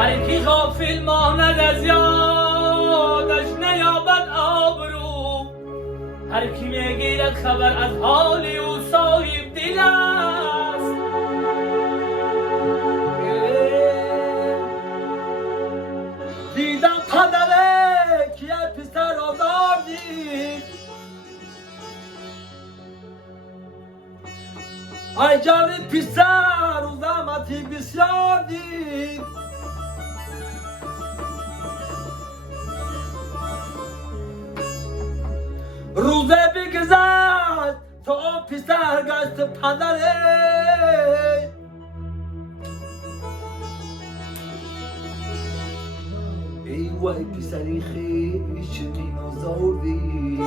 هر کی غافل ماند از یادش نیابد آبرو، هر کی میگیرد خبر از حال او صاحب دل است. دیدم پدره که پسر آزادی، ای جان پسر و زحمتی بسیار دید. روزه بگذشت تا پسر گشت پدره، ای وای پسری خویش چنین آزردی،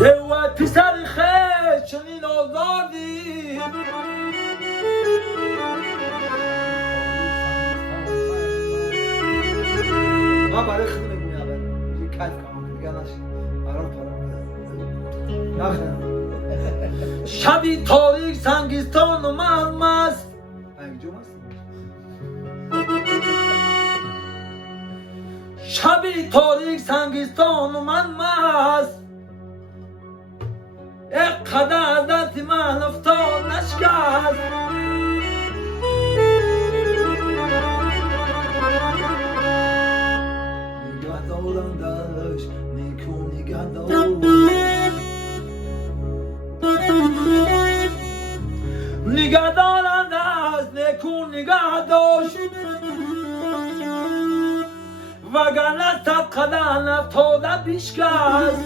ای وای پسری خویش چنین آزردی. ما برای خود میگونی اول یه کج کنم دیگه نشید برام نخنم. شبی تاریک سنگستان و من مست انجام هست. شبی تاریک سنگستان و من مست، یک قدر دست من افتاد نشکست. داشت نیکو نگه داشت، نگه دارندش نیکو نگه داشت، وگرنه صد قدم افتاده بیشکست.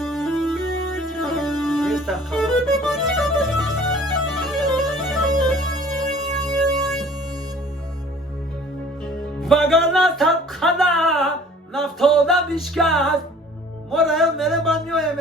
وگرنه صد قدم نفتاده بیشکست. ما را میره بانیوه